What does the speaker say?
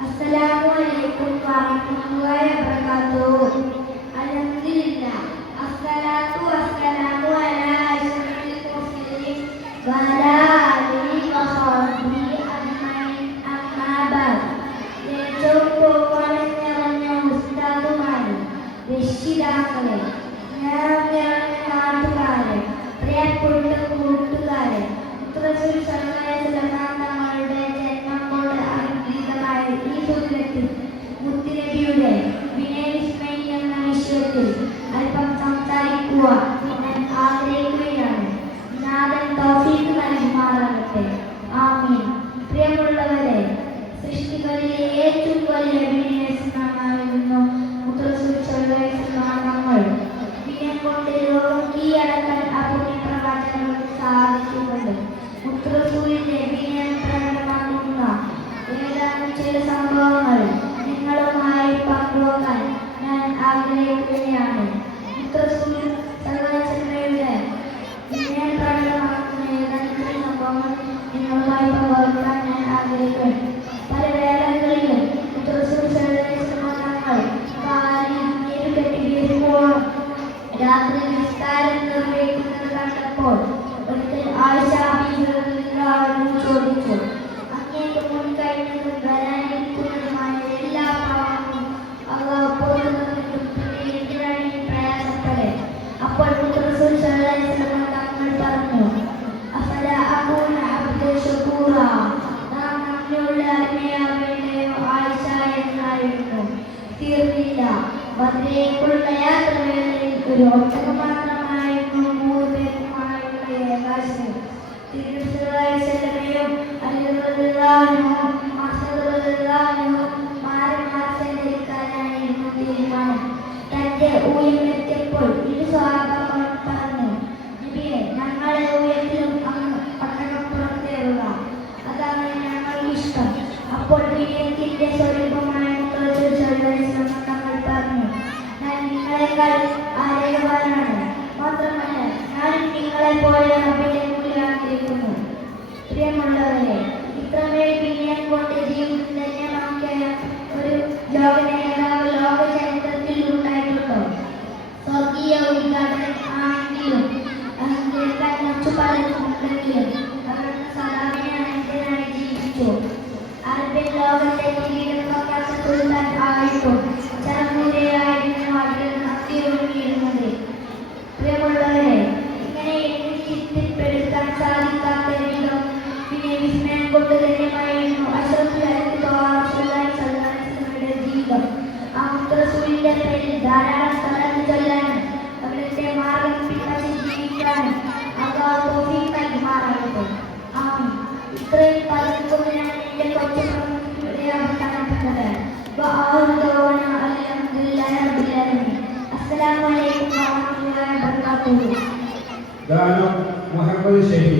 Assalamualaikum warahmatullahi wabarakatuh. Alhamdulillah. Assalatu wassalamu ala asyrafil mursalin wa ala alihi wa sahbihi ajmain. Amma ba'd. ഏറ്റവും ബഹുമാനം നിറഞ്ഞ ഉസ്താദുമാരെ, രക്ഷിതാക്കളെ, സ്നേഹം നിറഞ്ഞ നാട്ടുകാരെ, പ്രിയപ്പെട്ട കൂട്ടുകാരെ, റസൂൽ സല്ലല്ലാഹു അലൈഹി വസല്ലം തങ്ങളുടെ ജന്മം കൊണ്ട് അനുഗ്രഹീതമായ ഈ സുദിനത്തിൽ മുത്തുനബിയുടെ വിനയവിസ്മയം എന്ന വിഷയത്തിൽ അല്പം സംസാരിക്കുവാൻ ഞാൻ ആഗ്രഹിക്കുകയാണ്. നാഥൻ തൗഫീഖ് നൽകുമാറാകട്ടെ. ആമീൻ. പ്രിയമുള്ളവരെ, സൃഷ്ടികളിലെ ഏറ്റവും വലിയ വിനയസ്നാമായിരുന്നു മുത്തുറസൂൽ സല്ലല്ലാഹു അലൈഹി വസല്ലം തങ്ങൾ. വിനയം കൊണ്ട് ലോകം കീഴടക്കാൻ അപൂർവ പ്രവാചകർക്ക് സാധിച്ചിട്ടുണ്ട്. മുത്തുറസൂലിന്റെ വിനയം പ്രകടമാക്കുന്ന ഏതാനും ചില സംഭവങ്ങൾ നിങ്ങളുമായി പങ്കുവെക്കാൻ ഞാൻ ആഗ്രഹിക്കുകയാണ്. മുത്തുറസൂൽ സല്ലല്ലാഹു അലൈഹി വസല്ലമയുടെ വിനയം പ്രകടമാക്കുന്ന ഏതാനും ചില സംഭവങ്ങൾ നിങ്ങളുമായി പങ്കുവെക്കാൻ ഞാൻ ആഗ്രഹിക്കുകയാണ്. പല വേളകളിലും മുത്തുറസൂൽ സല്ലല്ലാഹു അലൈഹി വസല്ലം തങ്ങൾ കാലിൽ നീരുകെട്ടി വീഴുമ്പോൾ രാത്രി നിസ്കാരം നിർവഹിക്കുന്നത് കണ്ടപ്പോൾ ഒരിക്കൽ ആയിഷ ബീവി ചോദിച്ചു, അങ്ങേക്ക് മുൻകഴിഞ്ഞതും വരാനിരിക്കുന്നതുമായ എല്ലാ പാവങ്ങളും അല്ലാഹു പൊറുക്കുന്നതും പിന്നെ എന്തിനാണ് ഈ പ്രയാസപ്പെടേ? അപ്പോൾ റസൂൽ സല്ലല്ലാഹു അലൈഹി വസല്ലം തങ്ങൾ പറഞ്ഞു, അഫലാ അകൂന അബ്ദൻ ശകൂറാ, നാം നന്ദിയുള്ള അടിമയാവേണ്ടയോ ആയിഷ എന്നായിരുന്നു. തീർന്നില്ല. ബദ്രേക്കുള്ള യാത്രവേളയിൽ ഒരു ഒട്ടകം മാത്രമായിരുന്നു 3 പേർക്കുമായുള്ള ഏകാശം. തിരുവനന്തപുരം സഞ്ചരിക്കാനായിരുന്നു തീരുമാനം. തന്റെ ഊഴമെത്തിയപ്പോൾ ഇരു സ്വഹാബാക്കളും പറഞ്ഞു, നബിയെ, ഞങ്ങളെ ഊഴത്തിലും അങ്ങ് ഒട്ടകം പുറത്തേറുക, അതാണ് ഞങ്ങൾക്ക് ഇഷ്ടം. അപ്പോൾ വിനയത്തിന്റെ സ്വരൂപമായ റസൂൽ സല്ലല്ലാഹു അലൈഹി വസല്ലം തങ്ങൾ പറഞ്ഞു, ഞാൻ നിങ്ങളെക്കാൾ ആരോഗ്യവാനാണ്, മാത്രമല്ല ഞാനും നിങ്ങളെ പോലെ റബ്ബിന്റെ മുന്നിലാക്കിയിരിക്കുന്നു. പ്രിയമുള്ളവരെ, ഇത്രമേൽ വിനയം കൊണ്ട് ജീവിതം ധന്യമാക്കിയ ഒരു ലോക നേതാവ് ലോക ചരിത്രത്തിൽ ഉണ്ടായിട്ടുണ്ടോ? സ്വർഗീയ ഉദ്ഘാടനം ആണെങ്കിലും അഹങ്കരിക്കാൻ മറ്റു പലരുണ്ടെങ്കിലും അവരുടെ സാധാരണയായി ജീവിച്ചു. അറബിൻ ലോകത്തെ കിരീടം സുൽത്താൻ ആയിട്ടും ചരമൂരയായിരുന്നു അതിൽ നന്ദിയൊഴുകിയിരുന്നത്. പ്രിയമുള്ളവരെ, ഇങ്ങനെ എണ്ണി ചിട്ടപ്പെടുത്താൻ സാധിക്കാത്ത വിധം പിന്നെ വിസ്മയം കൊണ്ട് തന്നെയായിരുന്നു അഷ്റഫുൽ ജീവിതം. ആ മുത്തുറസൂലിന്റെ പേരിൽ ധാരാളം സ്ഥലത്ത് ചൊല്ലാനും അവിടുത്തെ മാർഗം പിൻപറ്റി ജീവിക്കാനും അല്ലാഹു തൗഫീഖ് നൽകുമാറാകട്ടെ. ആമീൻ. ഇത്രയും പറഞ്ഞുകൊണ്ട് ഞാൻ എന്റെ കൊച്ചു അവസാനപ്പെട്ടത്. അസ്സലാമു അലൈക്കും വറഹ്മത്തുള്ളാഹി വബറകാതുഹു. ഗാനം മുഹമ്മദ് ഷഹീദ്.